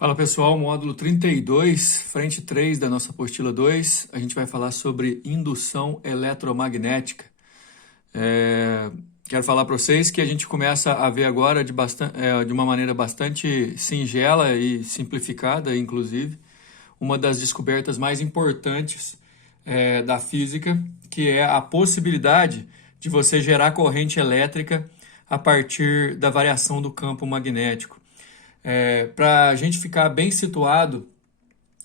Fala pessoal, módulo 32, frente 3 da nossa apostila 2, a gente vai falar sobre indução eletromagnética. Quero falar para vocês que a gente começa a ver agora de uma maneira bastante singela e simplificada, inclusive, uma das descobertas mais importantes da física, que é a possibilidade de você gerar corrente elétrica a partir da variação do campo magnético. Para a gente ficar bem situado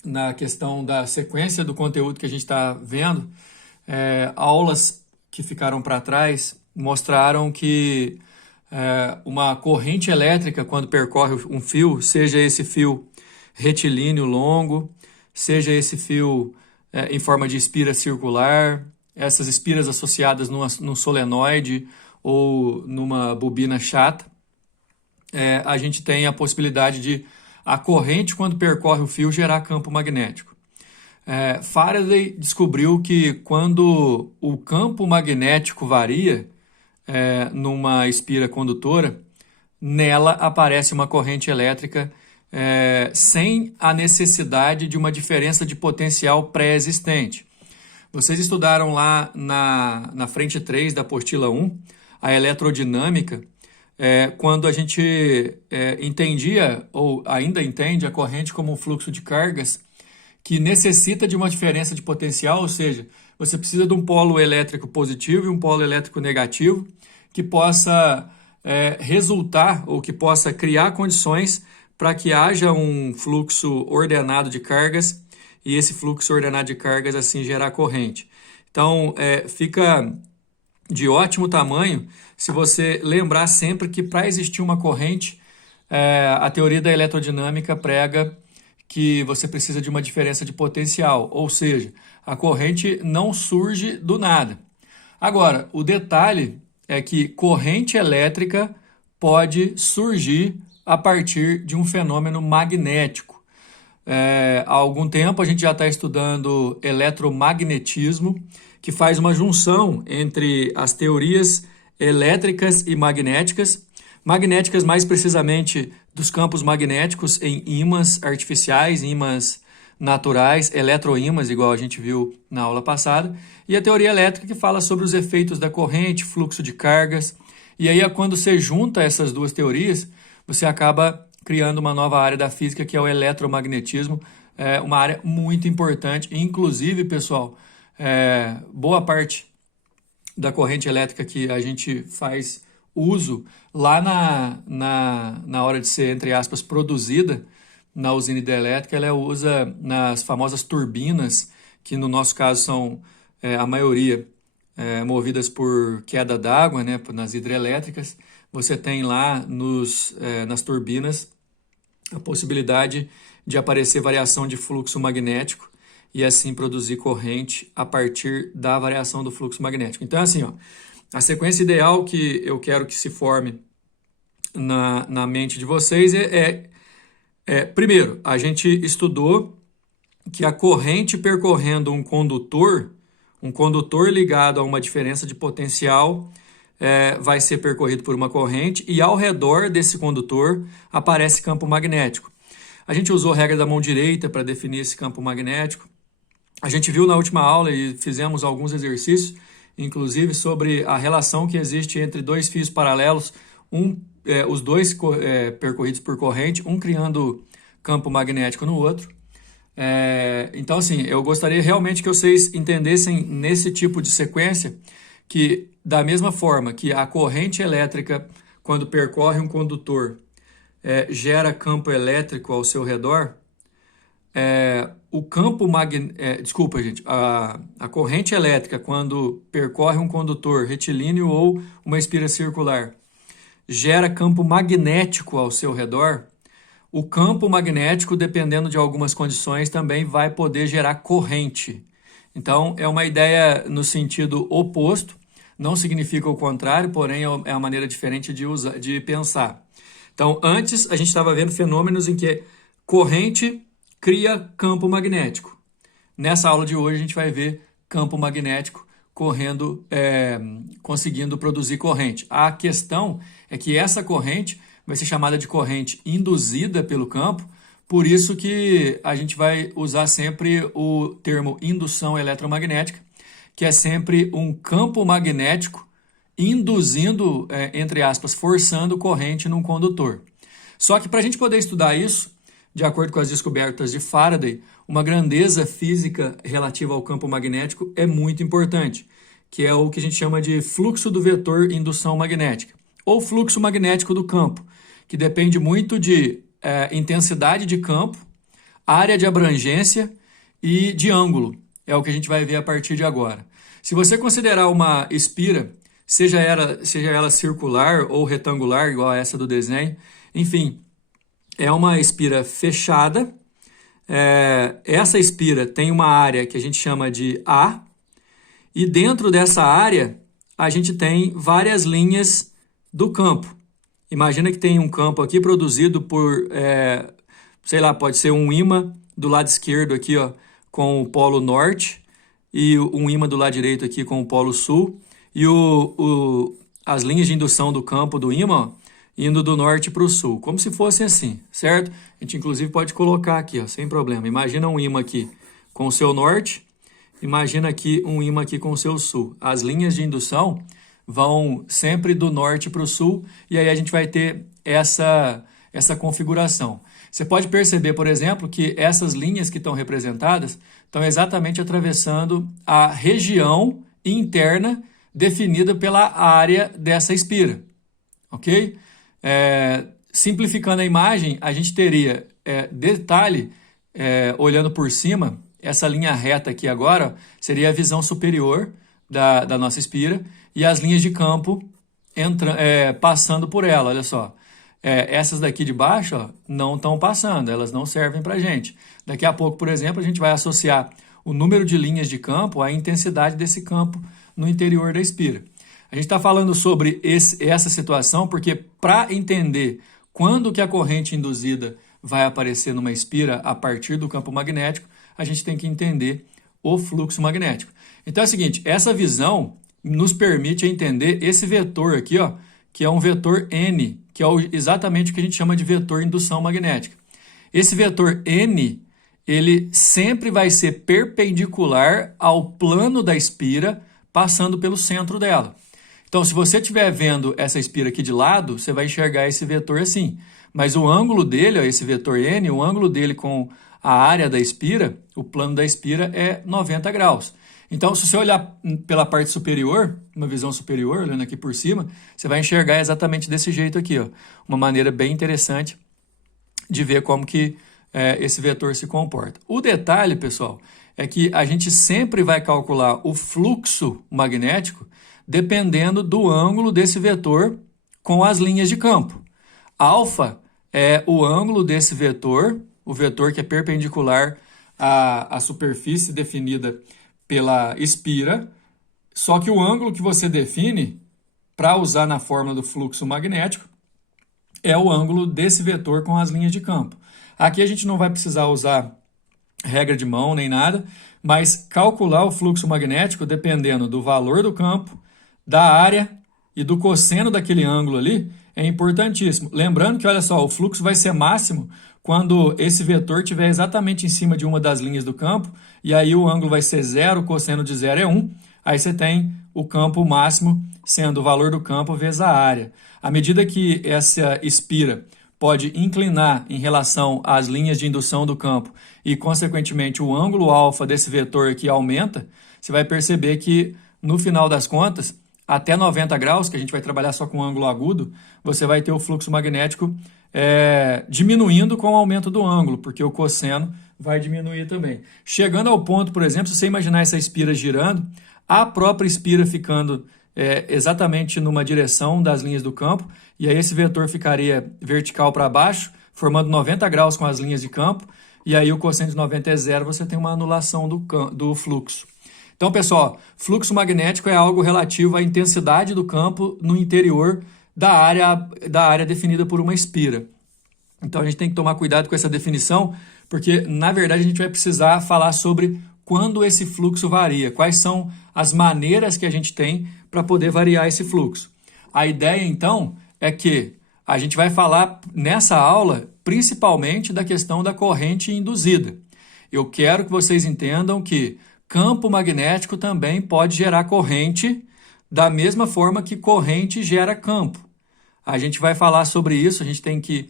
na questão da sequência do conteúdo que a gente está vendo, aulas que ficaram para trás mostraram que uma corrente elétrica, quando percorre um fio, seja esse fio retilíneo longo, seja esse fio em forma de espira circular, essas espiras associadas num solenoide ou numa bobina chata, a gente tem a possibilidade de a corrente, quando percorre o fio, gerar campo magnético. Faraday descobriu que quando o campo magnético varia numa espira condutora, nela aparece uma corrente elétrica sem a necessidade de uma diferença de potencial pré-existente. Vocês estudaram lá na frente 3 da apostila 1, a eletrodinâmica, quando a gente entendia, ou ainda entende, a corrente como um fluxo de cargas que necessita de uma diferença de potencial, ou seja, você precisa de um polo elétrico positivo e um polo elétrico negativo que possa resultar ou que possa criar condições para que haja um fluxo ordenado de cargas e esse fluxo ordenado de cargas assim gerar corrente. Então, fica de ótimo tamanho se você lembrar sempre que para existir uma corrente, a teoria da eletrodinâmica prega que você precisa de uma diferença de potencial, ou seja, a corrente não surge do nada. Agora, o detalhe é que corrente elétrica pode surgir a partir de um fenômeno magnético. Há algum tempo a gente já está estudando eletromagnetismo, que faz uma junção entre as teorias elétricas e magnéticas mais precisamente dos campos magnéticos em ímãs artificiais, ímãs naturais, eletroímãs, igual a gente viu na aula passada, e a teoria elétrica que fala sobre os efeitos da corrente, fluxo de cargas. E aí, quando você junta essas duas teorias, você acaba criando uma nova área da física, que é o eletromagnetismo, uma área muito importante. Inclusive, pessoal, boa parte da corrente elétrica que a gente faz uso lá na hora de ser, entre aspas, produzida na usina hidrelétrica, ela usa nas famosas turbinas, que no nosso caso são a maioria movidas por queda d'água, né, nas hidrelétricas. Você tem lá nas turbinas a possibilidade de aparecer variação de fluxo magnético e assim produzir corrente a partir da variação do fluxo magnético. Então, assim, a sequência ideal que eu quero que se forme na mente de vocês primeiro, a gente estudou que a corrente percorrendo um condutor ligado a uma diferença de potencial, vai ser percorrido por uma corrente e ao redor desse condutor aparece campo magnético. A gente usou a regra da mão direita para definir esse campo magnético. A gente viu na última aula e fizemos alguns exercícios, inclusive sobre a relação que existe entre dois fios paralelos, os dois percorridos por corrente, um criando campo magnético no outro. Então, assim, eu gostaria realmente que vocês entendessem nesse tipo de sequência que, da mesma forma que a corrente elétrica, quando percorre um condutor, gera campo elétrico ao seu redor, o campo desculpa, gente, a corrente elétrica, quando percorre um condutor retilíneo ou uma espira circular, gera campo magnético ao seu redor. O campo magnético, dependendo de algumas condições, também vai poder gerar corrente. Então, é uma ideia no sentido oposto, não significa o contrário, porém é uma maneira diferente de pensar. Então, antes a gente estava vendo fenômenos em que corrente cria campo magnético. Nessa aula de hoje a gente vai ver campo magnético conseguindo produzir corrente. A questão é que essa corrente vai ser chamada de corrente induzida pelo campo, Por isso que a gente vai usar sempre o termo indução eletromagnética, que é sempre um campo magnético induzindo, entre aspas, forçando corrente num condutor. Só que para a gente poder estudar isso, de acordo com as descobertas de Faraday, uma grandeza física relativa ao campo magnético é muito importante, que é o que a gente chama de fluxo do vetor indução magnética, ou fluxo magnético do campo, que depende muito de intensidade de campo, área de abrangência e de ângulo. É o que a gente vai ver a partir de agora. Se você considerar uma espira, seja ela circular ou retangular, igual a essa do desenho, enfim, é uma espira fechada. Essa espira tem uma área que a gente chama de A, e dentro dessa área a gente tem várias linhas do campo. Imagina que tem um campo aqui produzido por, sei lá, pode ser um ímã do lado esquerdo aqui, ó, com o polo norte, e um ímã do lado direito aqui com o polo sul, e as linhas de indução do campo do ímã, ó, indo do norte para o sul, como se fosse assim, certo? A gente inclusive pode colocar aqui, ó, sem problema. Imagina um ímã aqui com o seu norte, imagina aqui um ímã aqui com o seu sul. As linhas de indução vão sempre do norte para o sul, e aí a gente vai ter essa configuração. Você pode perceber, por exemplo, que essas linhas que estão representadas estão exatamente atravessando a região interna definida pela área dessa espira, ok? Simplificando a imagem, a gente teria detalhe, olhando por cima, essa linha reta aqui agora seria a visão superior da nossa espira, e as linhas de campo passando por ela, olha só. Essas daqui de baixo, ó, não estão passando, elas não servem para a gente. Daqui a pouco, por exemplo, a gente vai associar o número de linhas de campo à intensidade desse campo no interior da espira. A gente está falando sobre essa situação porque, para entender quando que a corrente induzida vai aparecer numa espira a partir do campo magnético, a gente tem que entender o fluxo magnético. Então é o seguinte, essa visão nos permite entender esse vetor aqui, ó, que é um vetor N, que é exatamente o que a gente chama de vetor indução magnética. Esse vetor N, ele sempre vai ser perpendicular ao plano da espira, passando pelo centro dela. Então, se você estiver vendo essa espira aqui de lado, você vai enxergar esse vetor assim. Mas o ângulo dele, ó, esse vetor N, o ângulo dele com a área da espira, o plano da espira é 90 graus. Então, se você olhar pela parte superior, uma visão superior, olhando aqui por cima, você vai enxergar exatamente desse jeito aqui, ó. Uma maneira bem interessante de ver como que esse vetor se comporta. O detalhe, pessoal, é que a gente sempre vai calcular o fluxo magnético dependendo do ângulo desse vetor com as linhas de campo. Alfa é o ângulo desse vetor, o vetor que é perpendicular à superfície definida pela espira, só que o ângulo que você define para usar na fórmula do fluxo magnético é o ângulo desse vetor com as linhas de campo. Aqui a gente não vai precisar usar regra de mão nem nada, mas calcular o fluxo magnético dependendo do valor do campo, da área e do cosseno daquele ângulo ali é importantíssimo. Lembrando que, olha só, o fluxo vai ser máximo quando esse vetor estiver exatamente em cima de uma das linhas do campo, e aí o ângulo vai ser 0, o cosseno de 0 é 1, aí você tem o campo máximo sendo o valor do campo vezes a área. À medida que essa espira pode inclinar em relação às linhas de indução do campo e, consequentemente, o ângulo alfa desse vetor aqui aumenta, você vai perceber que, no final das contas, até 90 graus, que a gente vai trabalhar só com ângulo agudo, você vai ter o fluxo magnético diminuindo com o aumento do ângulo, porque o cosseno vai diminuir também. Chegando ao ponto, por exemplo, se você imaginar essa espira girando, a própria espira ficando exatamente numa direção das linhas do campo, e aí esse vetor ficaria vertical para baixo, formando 90 graus com as linhas de campo, e aí o cosseno de 90 é 0, você tem uma anulação do fluxo. Então, pessoal, fluxo magnético é algo relativo à intensidade do campo no interior da área definida por uma espira. Então, a gente tem que tomar cuidado com essa definição, porque, na verdade, a gente vai precisar falar sobre quando esse fluxo varia, quais são as maneiras que a gente tem para poder variar esse fluxo. A ideia, então, é que a gente vai falar nessa aula principalmente da questão da corrente induzida. Eu quero que vocês entendam que campo magnético também pode gerar corrente da mesma forma que corrente gera campo. A gente vai falar sobre isso, a gente tem que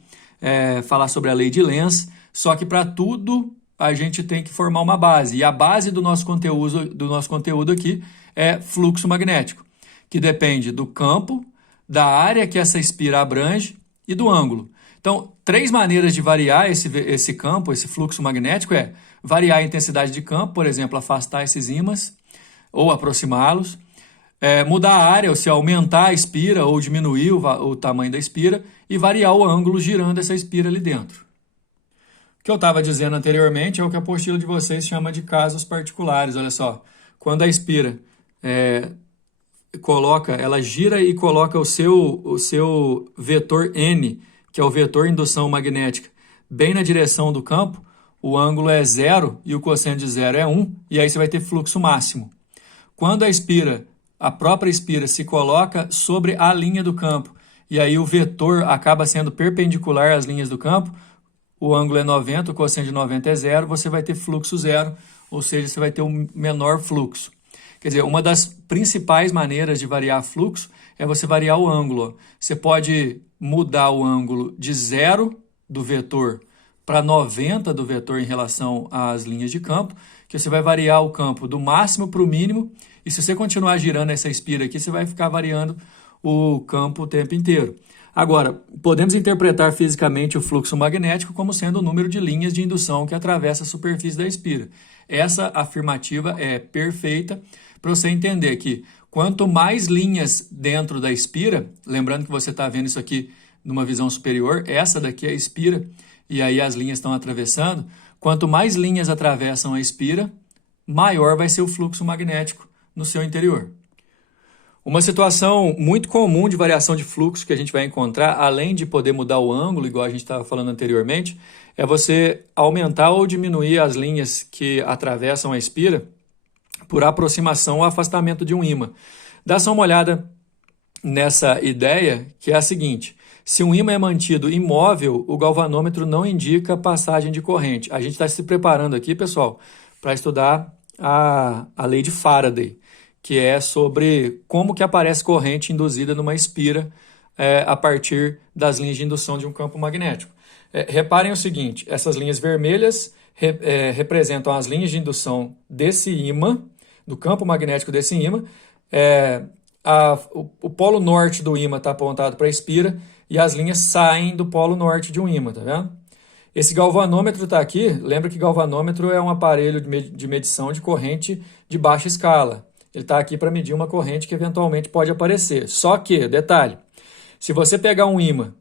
falar sobre a lei de Lenz, só que para tudo a gente tem que formar uma base. E a base do nosso conteúdo aqui é fluxo magnético, que depende do campo, da área que essa espira abrange e do ângulo. Então, 3 maneiras de variar esse campo, esse fluxo magnético é variar a intensidade de campo, por exemplo, afastar esses ímãs ou aproximá-los, mudar a área, ou se aumentar a espira ou diminuir o tamanho da espira e variar o ângulo girando essa espira ali dentro. O que eu estava dizendo anteriormente é o que a apostila de vocês chama de casos particulares. Olha só, quando a espira ela gira e coloca o seu vetor N, que é o vetor indução magnética, bem na direção do campo, o ângulo é 0 e o cosseno de 0 é 1, e aí você vai ter fluxo máximo. Quando a própria espira se coloca sobre a linha do campo, e aí o vetor acaba sendo perpendicular às linhas do campo, o ângulo é 90, o cosseno de 90 é 0, você vai ter fluxo 0, ou seja, você vai ter um menor fluxo. Quer dizer, uma das principais maneiras de variar fluxo é você variar o ângulo. Você pode mudar o ângulo de 0 do vetor para 90 do vetor em relação às linhas de campo, que você vai variar o campo do máximo para o mínimo, e se você continuar girando essa espira aqui, você vai ficar variando o campo o tempo inteiro. Agora, podemos interpretar fisicamente o fluxo magnético como sendo o número de linhas de indução que atravessa a superfície da espira. Essa afirmativa é perfeita para você entender que quanto mais linhas dentro da espira, lembrando que você está vendo isso aqui numa visão superior, essa daqui é a espira, e aí as linhas estão atravessando, quanto mais linhas atravessam a espira, maior vai ser o fluxo magnético no seu interior. Uma situação muito comum de variação de fluxo que a gente vai encontrar, além de poder mudar o ângulo, igual a gente estava falando anteriormente, é você aumentar ou diminuir as linhas que atravessam a espira por aproximação ou afastamento de um ímã. Dá só uma olhada nessa ideia, que é a seguinte: se um ímã é mantido imóvel, o galvanômetro não indica passagem de corrente. A gente está se preparando aqui, pessoal, para estudar a lei de Faraday, que é sobre como que aparece corrente induzida numa espira a partir das linhas de indução de um campo magnético. Reparem o seguinte: essas linhas vermelhas representam as linhas de indução desse ímã, do campo magnético desse ímã. O polo norte do ímã está apontado para a espira e as linhas saem do polo norte de um ímã, tá vendo? Esse galvanômetro está aqui. Lembra que galvanômetro é um aparelho de medição de corrente de baixa escala. Ele está aqui para medir uma corrente que eventualmente pode aparecer. Só que, detalhe, se você pegar um ímã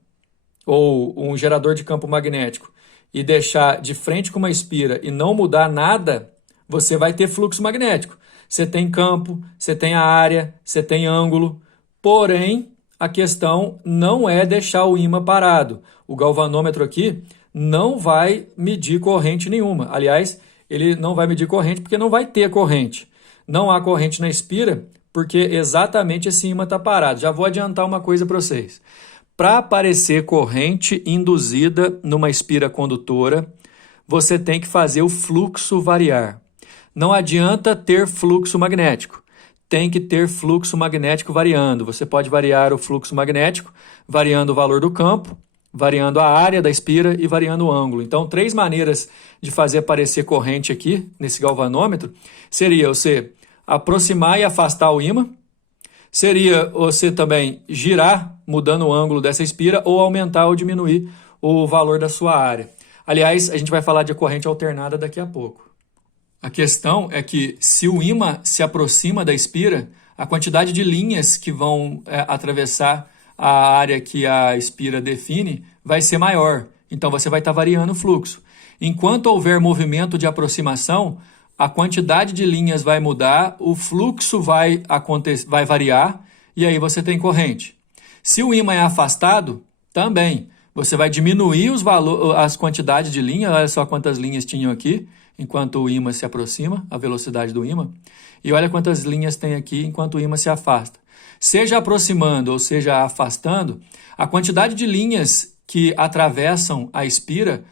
ou um gerador de campo magnético e deixar de frente com uma espira e não mudar nada, você vai ter fluxo magnético. Você tem campo, você tem a área, você tem ângulo. Porém, a questão não é deixar o ímã parado. O galvanômetro aqui não vai medir corrente nenhuma. Aliás, ele não vai medir corrente porque não vai ter corrente. Não há corrente na espira porque exatamente esse ímã está parado. Já vou adiantar uma coisa para vocês. Para aparecer corrente induzida numa espira condutora, você tem que fazer o fluxo variar. Não adianta ter fluxo magnético. Tem que ter fluxo magnético variando. Você pode variar o fluxo magnético variando o valor do campo, variando a área da espira e variando o ângulo. Então, 3 maneiras de fazer aparecer corrente aqui, nesse galvanômetro, seria você aproximar e afastar o ímã, seria você também girar, mudando o ângulo dessa espira, ou aumentar ou diminuir o valor da sua área. Aliás, a gente vai falar de corrente alternada daqui a pouco. A questão é que se o ímã se aproxima da espira, a quantidade de linhas que vão atravessar a área que a espira define vai ser maior. Então, você vai estar variando o fluxo. Enquanto houver movimento de aproximação, a quantidade de linhas vai mudar, o fluxo vai variar, e aí você tem corrente. Se o ímã é afastado, também. Você vai diminuir as quantidades de linhas, olha só quantas linhas tinham aqui, enquanto o ímã se aproxima, a velocidade do ímã. E olha quantas linhas tem aqui enquanto o ímã se afasta. Seja aproximando ou seja afastando, a quantidade de linhas que atravessam a espira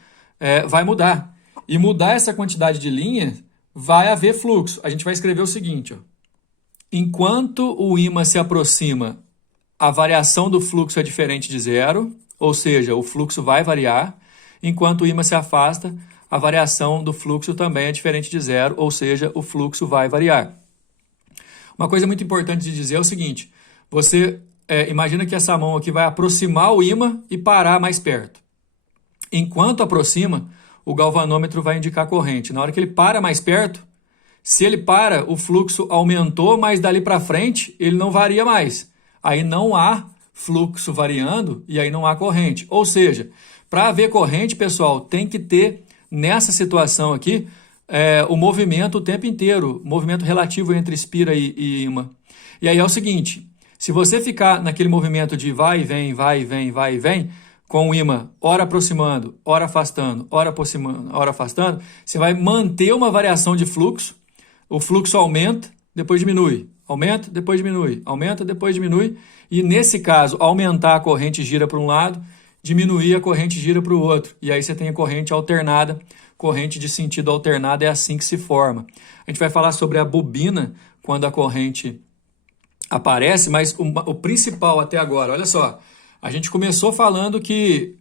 vai mudar. E mudar essa quantidade de linhas, vai haver fluxo. A gente vai escrever o seguinte, ó. Enquanto o ímã se aproxima, a variação do fluxo é diferente de zero, ou seja, o fluxo vai variar. Enquanto o ímã se afasta, a variação do fluxo também é diferente de zero, ou seja, o fluxo vai variar. Uma coisa muito importante de dizer é o seguinte, você imagina que essa mão aqui vai aproximar o ímã e parar mais perto. Enquanto aproxima, o galvanômetro vai indicar corrente. Na hora que ele para mais perto, se ele para, o fluxo aumentou, mas dali para frente ele não varia mais. Aí não há fluxo variando e aí não há corrente. Ou seja, para haver corrente, pessoal, tem que ter, nessa situação aqui, o movimento o tempo inteiro, movimento relativo entre espira e ímã. E aí é o seguinte, se você ficar naquele movimento de vai e vem, vai e vem, vai e vem, com o ímã ora aproximando, ora afastando, ora aproximando, ora afastando, você vai manter uma variação de fluxo, o fluxo aumenta, depois diminui, aumenta, depois diminui, aumenta, depois diminui, e nesse caso, aumentar a corrente gira para um lado, diminuir a corrente gira para o outro, e aí você tem a corrente alternada, corrente de sentido alternado é assim que se forma. A gente vai falar sobre a bobina quando a corrente aparece, mas o principal até agora, olha só, a gente começou falando que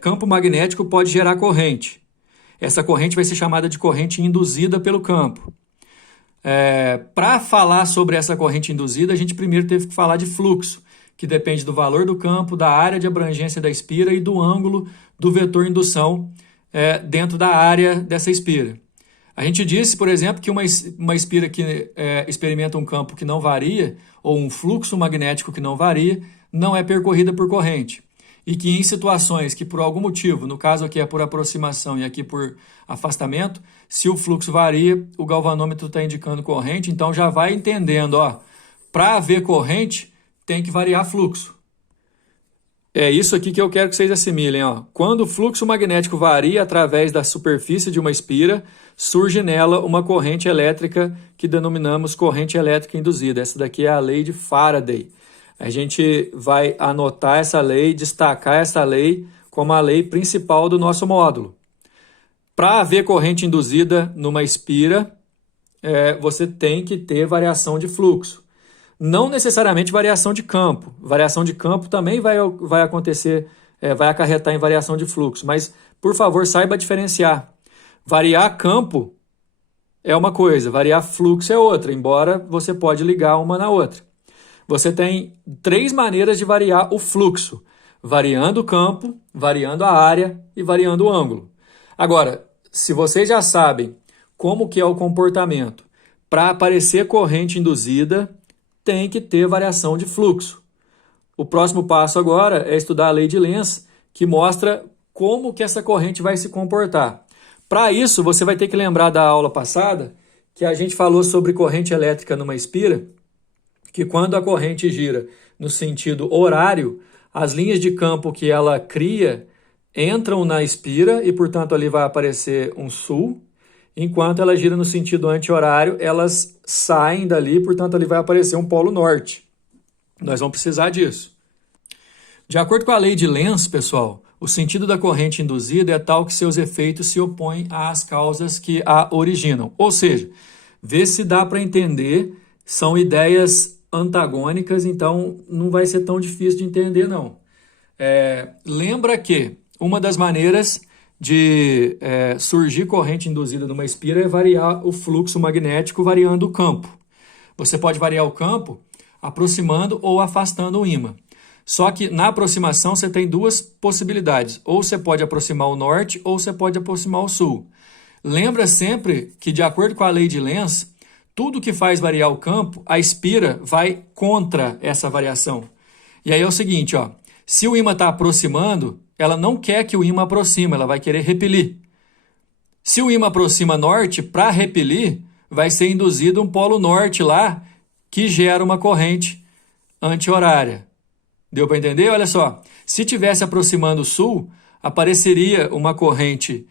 campo magnético pode gerar corrente. Essa corrente vai ser chamada de corrente induzida pelo campo. Para falar sobre essa corrente induzida, a gente primeiro teve que falar de fluxo, que depende do valor do campo, da área de abrangência da espira e do ângulo do vetor indução dentro da área dessa espira. A gente disse, por exemplo, que uma espira que experimenta um campo que não varia, ou um fluxo magnético que não varia, não é percorrida por corrente. E que em situações que por algum motivo, no caso aqui é por aproximação e aqui por afastamento, se o fluxo varia, o galvanômetro está indicando corrente, então já vai entendendo, para haver corrente, tem que variar fluxo. É isso aqui que eu quero que vocês assimilem. Quando o fluxo magnético varia através da superfície de uma espira, surge nela uma corrente elétrica que denominamos corrente elétrica induzida. Essa daqui é a lei de Faraday. A gente vai anotar essa lei, destacar essa lei como a lei principal do nosso módulo. Para haver corrente induzida numa espira, você tem que ter variação de fluxo. Não necessariamente variação de campo. Variação de campo também vai acontecer, vai acarretar em variação de fluxo. Mas, por favor, saiba diferenciar. Variar campo é uma coisa, variar fluxo é outra, embora você pode ligar uma na outra. Você tem 3 maneiras de variar o fluxo. Variando o campo, variando a área e variando o ângulo. Agora, se vocês já sabem como que é o comportamento, para aparecer corrente induzida, tem que ter variação de fluxo. O próximo passo agora é estudar a lei de Lenz, que mostra como que essa corrente vai se comportar. Para isso, você vai ter que lembrar da aula passada, que a gente falou sobre corrente elétrica numa espira, que quando a corrente gira no sentido horário, as linhas de campo que ela cria entram na espira e, portanto, ali vai aparecer um sul. Enquanto ela gira no sentido anti-horário, elas saem dali, portanto, ali vai aparecer um polo norte. Nós vamos precisar disso. De acordo com a lei de Lenz, pessoal, o sentido da corrente induzida é tal que seus efeitos se opõem às causas que a originam. Ou seja, vê se dá para entender, são ideias antagônicas, então não vai ser tão difícil de entender, não. Lembra que uma das maneiras de surgir corrente induzida numa espira é variar o fluxo magnético variando o campo. Você pode variar o campo aproximando ou afastando o ímã. Só que na aproximação você tem 2 possibilidades. Ou você pode aproximar o norte ou você pode aproximar o sul. Lembra sempre que, de acordo com a lei de Lenz, tudo que faz variar o campo, a espira vai contra essa variação. E aí é o seguinte, se o ímã está aproximando, ela não quer que o ímã aproxime, ela vai querer repelir. Se o ímã aproxima norte, para repelir, vai ser induzido um polo norte lá, que gera uma corrente anti-horária. Deu para entender? Olha só, se estivesse aproximando o sul, apareceria uma corrente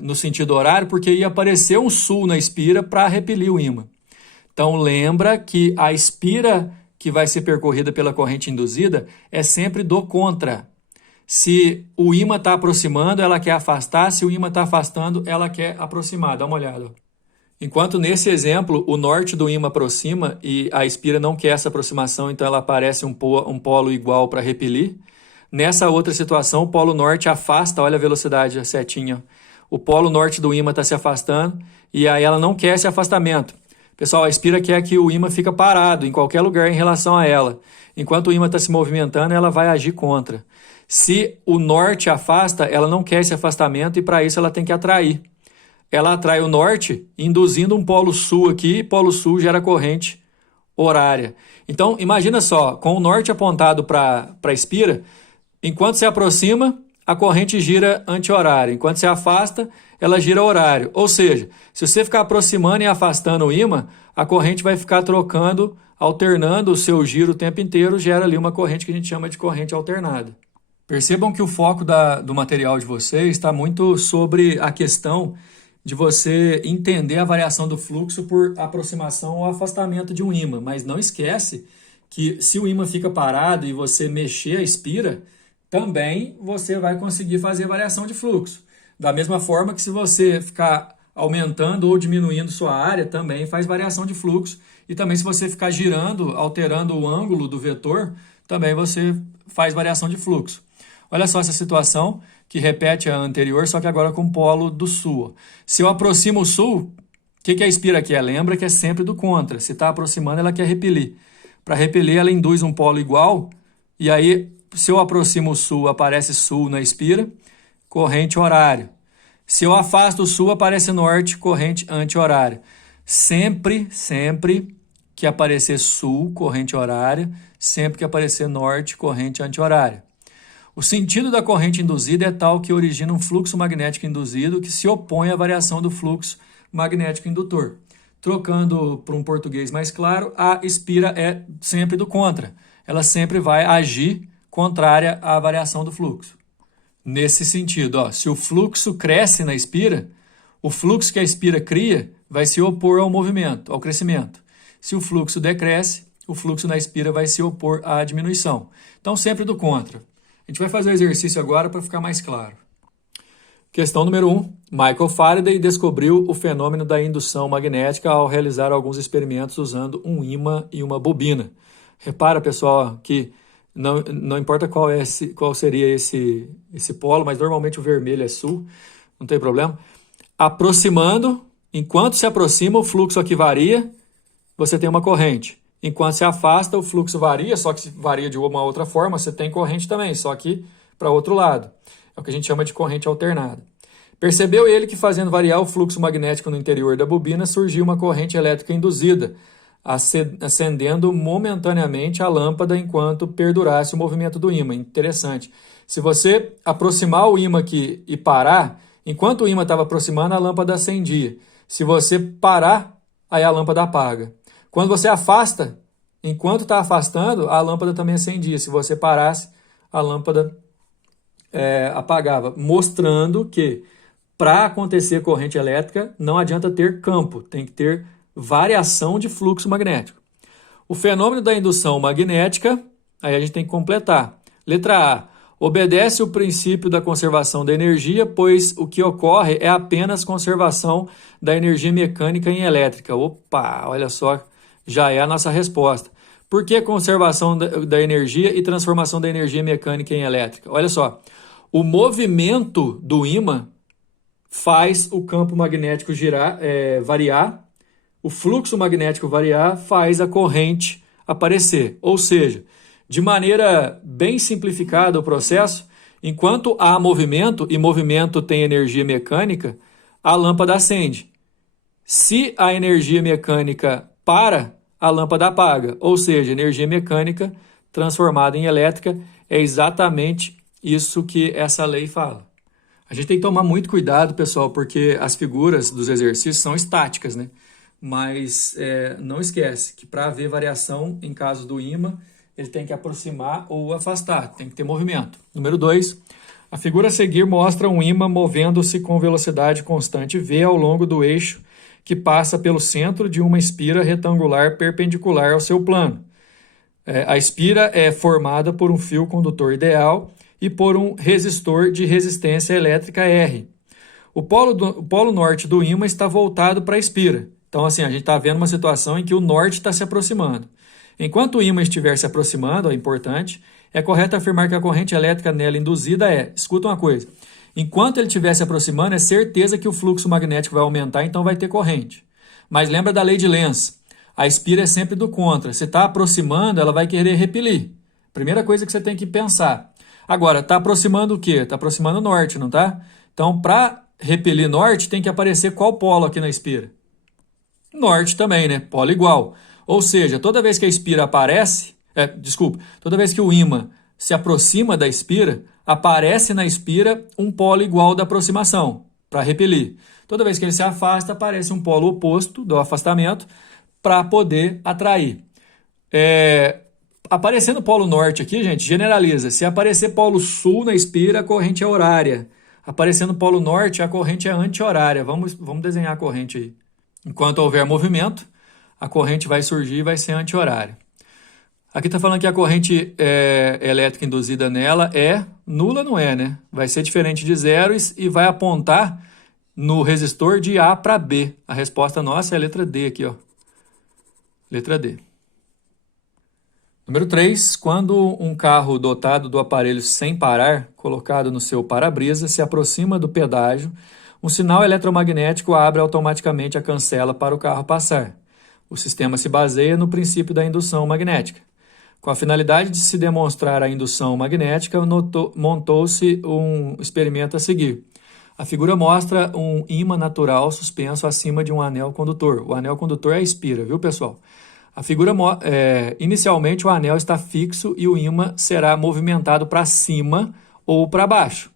no sentido horário, porque ia aparecer um sul na espira para repelir o ímã. Então lembra que a espira que vai ser percorrida pela corrente induzida é sempre do contra. Se o ímã está aproximando, ela quer afastar. Se o ímã está afastando, ela quer aproximar. Dá uma olhada. Enquanto nesse exemplo o norte do ímã aproxima e a espira não quer essa aproximação, então ela aparece um polo igual para repelir. Nessa outra situação, o polo norte afasta, olha a velocidade, a setinha. O polo norte do ímã está se afastando e aí ela não quer esse afastamento. Pessoal, a espira quer que o ímã fique parado em qualquer lugar em relação a ela. Enquanto o ímã está se movimentando, ela vai agir contra. Se o norte afasta, ela não quer esse afastamento e para isso ela tem que atrair. Ela atrai o norte, induzindo um polo sul aqui, polo sul gera corrente horária. Então, imagina só, com o norte apontado para a espira, enquanto se aproxima, a corrente gira anti-horário. Enquanto se afasta, ela gira horário. Ou seja, se você ficar aproximando e afastando o ímã, a corrente vai ficar trocando, alternando o seu giro o tempo inteiro, gera ali uma corrente que a gente chama de corrente alternada. Percebam que o foco do material de vocês está muito sobre a questão de você entender a variação do fluxo por aproximação ou afastamento de um ímã. Mas não esquece que se o ímã fica parado e você mexer a espira, também você vai conseguir fazer variação de fluxo. Da mesma forma que se você ficar aumentando ou diminuindo sua área, também faz variação de fluxo. E também se você ficar girando, alterando o ângulo do vetor, também você faz variação de fluxo. Olha só essa situação que repete a anterior, só que agora com o polo do sul. Se eu aproximo o sul, o que a espira quer? Lembra que é sempre do contra. Se está aproximando, ela quer repelir. Para repelir, ela induz um polo igual, e aí, se eu aproximo o sul, aparece sul na espira, corrente horária. Se eu afasto o sul, aparece norte, corrente anti-horária. Sempre que aparecer sul, corrente horária, sempre que aparecer norte, corrente anti-horária. O sentido da corrente induzida é tal que origina um fluxo magnético induzido que se opõe à variação do fluxo magnético indutor. Trocando para um português mais claro, a espira é sempre do contra. Ela sempre vai agir contrária à variação do fluxo. Nesse sentido, se o fluxo cresce na espira, o fluxo que a espira cria vai se opor ao movimento, ao crescimento. Se o fluxo decresce, o fluxo na espira vai se opor à diminuição. Então, sempre do contra. A gente vai fazer o exercício agora para ficar mais claro. Questão número 1. Michael Faraday descobriu o fenômeno da indução magnética ao realizar alguns experimentos usando um ímã e uma bobina. Repara, pessoal, que não importa qual seria esse polo, mas normalmente o vermelho é sul, não tem problema. Aproximando, enquanto se aproxima, o fluxo aqui varia, você tem uma corrente. Enquanto se afasta, o fluxo varia, só que varia de uma outra forma, você tem corrente também, só que para o outro lado. É o que a gente chama de corrente alternada. Percebeu ele que fazendo variar o fluxo magnético no interior da bobina, surgiu uma corrente elétrica induzida, acendendo momentaneamente a lâmpada enquanto perdurasse o movimento do ímã. Interessante. Se você aproximar o ímã aqui e parar, enquanto o ímã estava aproximando, a lâmpada acendia. Se você parar, aí a lâmpada apaga. Quando você afasta, enquanto está afastando, a lâmpada também acendia. Se você parasse, a lâmpada apagava, mostrando que para acontecer corrente elétrica não adianta ter campo, tem que ter variação de fluxo magnético. O fenômeno da indução magnética, aí a gente tem que completar. Letra A. Obedece o princípio da conservação da energia, pois o que ocorre é apenas conservação da energia mecânica em elétrica. Opa, olha só, já é a nossa resposta. Por que conservação da energia e transformação da energia mecânica em elétrica? Olha só, o movimento do ímã faz o campo magnético variar, o fluxo magnético variar, faz a corrente aparecer. Ou seja, de maneira bem simplificada o processo, enquanto há movimento, e movimento tem energia mecânica, a lâmpada acende. Se a energia mecânica para, a lâmpada apaga. Ou seja, energia mecânica transformada em elétrica é exatamente isso que essa lei fala. A gente tem que tomar muito cuidado, pessoal, porque as figuras dos exercícios são estáticas, né? Mas não esquece que para haver variação em caso do ímã, ele tem que aproximar ou afastar, tem que ter movimento. Número 2, a figura a seguir mostra um ímã movendo-se com velocidade constante V ao longo do eixo que passa pelo centro de uma espira retangular perpendicular ao seu plano. A espira é formada por um fio condutor ideal e por um resistor de resistência elétrica R. O polo norte do ímã está voltado para a espira. Então, assim, a gente está vendo uma situação em que o norte está se aproximando. Enquanto o ímã estiver se aproximando, é importante, é correto afirmar que a corrente elétrica nela induzida escuta uma coisa, enquanto ele estiver se aproximando, é certeza que o fluxo magnético vai aumentar, então vai ter corrente. Mas lembra da lei de Lenz, a espira é sempre do contra. Se está aproximando, ela vai querer repelir. Primeira coisa que você tem que pensar. Agora, está aproximando o quê? Está aproximando o norte, não está? Então, para repelir norte, tem que aparecer qual polo aqui na espira? Norte também, né? Polo igual. Ou seja, toda vez que a espira aparece, toda vez que o ímã se aproxima da espira, aparece na espira um polo igual da aproximação, para repelir. Toda vez que ele se afasta, aparece um polo oposto do afastamento para poder atrair. Aparecendo polo norte aqui, gente, generaliza. Se aparecer polo sul na espira, a corrente é horária. Aparecendo polo norte, a corrente é anti-horária. Vamos desenhar a corrente aí. Enquanto houver movimento, a corrente vai surgir e vai ser anti-horária. Aqui está falando que a corrente elétrica induzida nela é nula, não é, né? Vai ser diferente de zero e vai apontar no resistor de A para B. A resposta nossa é a letra D aqui, ó. Letra D. Número 3. Quando um carro dotado do aparelho sem parar, colocado no seu para-brisa, se aproxima do pedágio, um sinal eletromagnético abre automaticamente a cancela para o carro passar. O sistema se baseia no princípio da indução magnética. Com a finalidade de se demonstrar a indução magnética, montou-se um experimento a seguir. A figura mostra um ímã natural suspenso acima de um anel condutor. O anel condutor é a espira, viu, pessoal? A figura, inicialmente o anel está fixo e o ímã será movimentado para cima ou para baixo.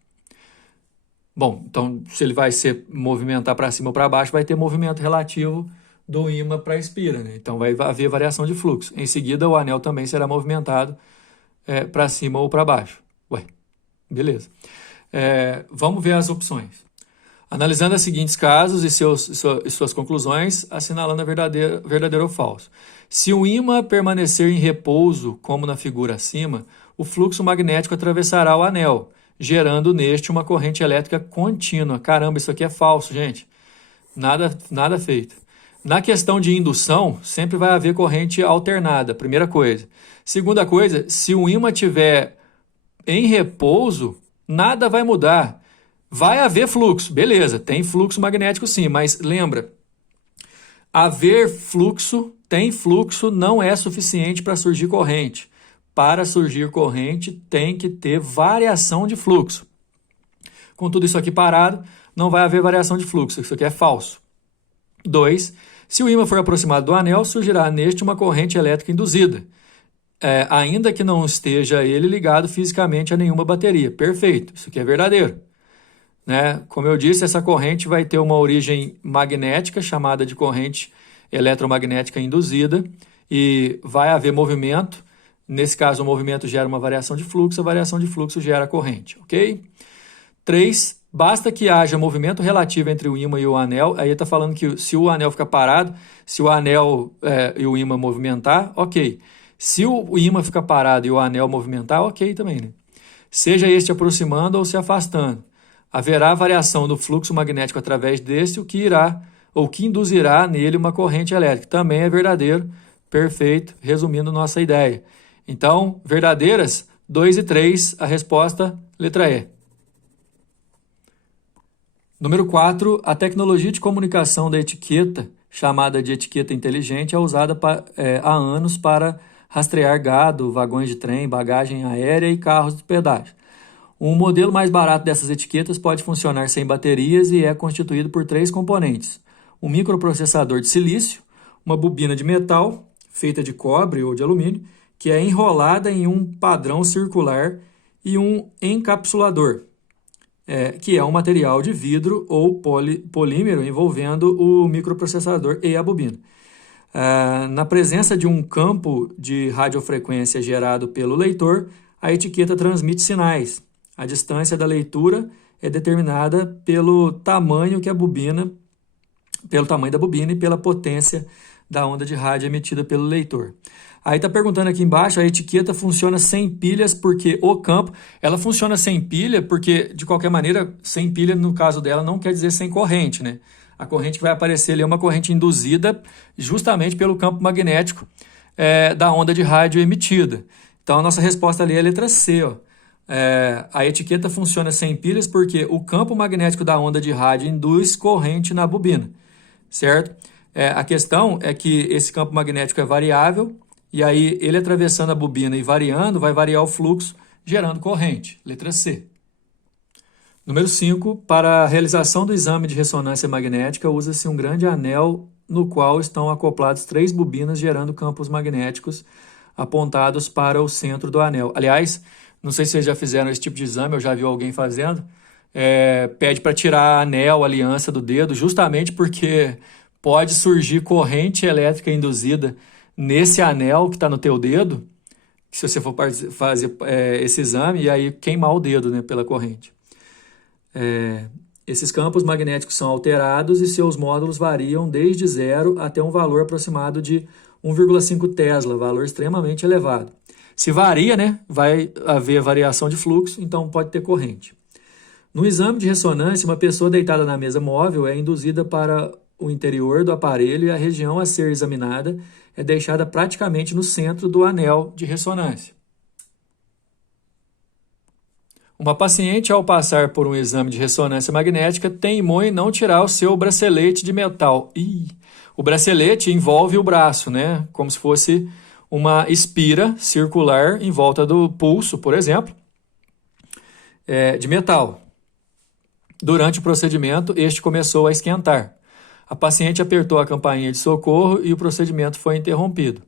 Bom, então se ele vai se movimentar para cima ou para baixo, vai ter movimento relativo do ímã para a espira, né? Então vai haver variação de fluxo. Em seguida, o anel também será movimentado para cima ou para baixo. Beleza. Vamos ver as opções. Analisando os seguintes casos e suas conclusões, assinalando a verdadeiro ou falso. Se o ímã permanecer em repouso, como na figura acima, o fluxo magnético atravessará o anel, gerando neste uma corrente elétrica contínua. Caramba, isso aqui é falso, gente. Nada feito. Na questão de indução, sempre vai haver corrente alternada, primeira coisa. Segunda coisa, se o ímã estiver em repouso, nada vai mudar. Vai haver fluxo, beleza, tem fluxo magnético sim, mas lembra, tem fluxo não é suficiente para surgir corrente. Para surgir corrente, tem que ter variação de fluxo. Com tudo isso aqui parado, não vai haver variação de fluxo, isso aqui é falso. 2. Se o ímã for aproximado do anel, surgirá neste uma corrente elétrica induzida, ainda que não esteja ele ligado fisicamente a nenhuma bateria. Perfeito, isso aqui é verdadeiro. Né? Como eu disse, essa corrente vai ter uma origem magnética, chamada de corrente eletromagnética induzida, e vai haver movimento. Nesse caso, o movimento gera uma variação de fluxo, a variação de fluxo gera corrente, ok? 3. Basta que haja movimento relativo entre o ímã e o anel. Aí está falando que se o anel ficar parado, se o anel e o ímã movimentar, ok. Se o ímã ficar parado e o anel movimentar, ok também, né? Seja este aproximando ou se afastando, haverá variação do fluxo magnético através deste, o que induzirá nele uma corrente elétrica. Também é verdadeiro, perfeito, resumindo nossa ideia. Então, verdadeiras, 2 e 3, a resposta, letra E. Número 4, a tecnologia de comunicação da etiqueta, chamada de etiqueta inteligente, é usada há anos para rastrear gado, vagões de trem, bagagem aérea e carros de pedágio. Um modelo mais barato dessas etiquetas pode funcionar sem baterias e é constituído por 3 componentes. Um microprocessador de silício, uma bobina de metal, feita de cobre ou de alumínio, que é enrolada em um padrão circular, e um encapsulador, que é um material de vidro ou polímero envolvendo o microprocessador e a bobina. Na presença de um campo de radiofrequência gerado pelo leitor, a etiqueta transmite sinais. A distância da leitura é determinada pelo tamanho da bobina e pela potência da onda de rádio emitida pelo leitor. Aí está perguntando aqui embaixo, a etiqueta funciona sem pilhas porque o campo... Ela funciona sem pilha porque, de qualquer maneira, sem pilha, no caso dela, não quer dizer sem corrente, né? A corrente que vai aparecer ali é uma corrente induzida justamente pelo campo magnético da onda de rádio emitida. Então, a nossa resposta ali é a letra C, ó. A etiqueta funciona sem pilhas porque o campo magnético da onda de rádio induz corrente na bobina, certo? A questão é que esse campo magnético é variável e aí ele atravessando a bobina e variando vai variar o fluxo, gerando corrente. Letra C. Número 5. Para a realização do exame de ressonância magnética, usa-se um grande anel no qual estão acoplados 3 bobinas gerando campos magnéticos apontados para o centro do anel. Aliás, não sei se vocês já fizeram esse tipo de exame, eu já vi alguém fazendo, pede para tirar anel, aliança do dedo, justamente porque pode surgir corrente elétrica induzida nesse anel que está no teu dedo, se você for fazer esse exame, e aí queimar o dedo, né, pela corrente. Esses campos magnéticos são alterados e seus módulos variam desde 0 até um valor aproximado de 1,5 Tesla, valor extremamente elevado. Se varia, né, vai haver variação de fluxo, então pode ter corrente. No exame de ressonância, uma pessoa deitada na mesa móvel é induzida para o interior do aparelho e a região a ser examinada é deixada praticamente no centro do anel de ressonância. Uma paciente, ao passar por um exame de ressonância magnética, teimou em não tirar o seu bracelete de metal. O bracelete envolve o braço, né? Como se fosse uma espira circular em volta do pulso, por exemplo, de metal. Durante o procedimento, este começou a esquentar. A paciente apertou a campainha de socorro e o procedimento foi interrompido.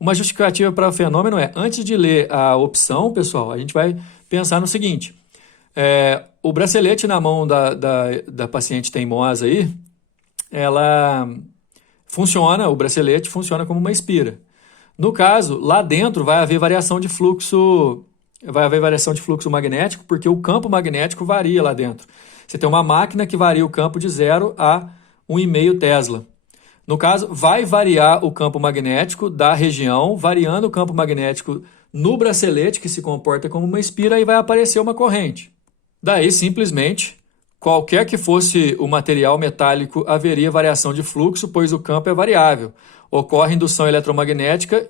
Uma justificativa para o fenômeno antes de ler a opção, pessoal, a gente vai pensar no seguinte. O bracelete na mão da paciente teimosa aí, o bracelete funciona como uma espira. No caso, lá dentro vai haver variação de fluxo magnético, porque o campo magnético varia lá dentro. Você tem uma máquina que varia o campo de 0 a 1,5 Tesla. No caso, vai variar o campo magnético da região, variando o campo magnético no bracelete, que se comporta como uma espira, e vai aparecer uma corrente. Daí, simplesmente, qualquer que fosse o material metálico, haveria variação de fluxo, pois o campo é variável. Ocorre indução eletromagnética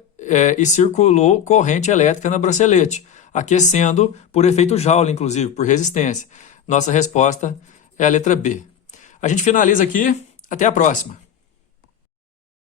e circulou corrente elétrica na bracelete, aquecendo por efeito Joule, inclusive, por resistência. Nossa resposta é a letra B. A gente finaliza aqui. Até a próxima.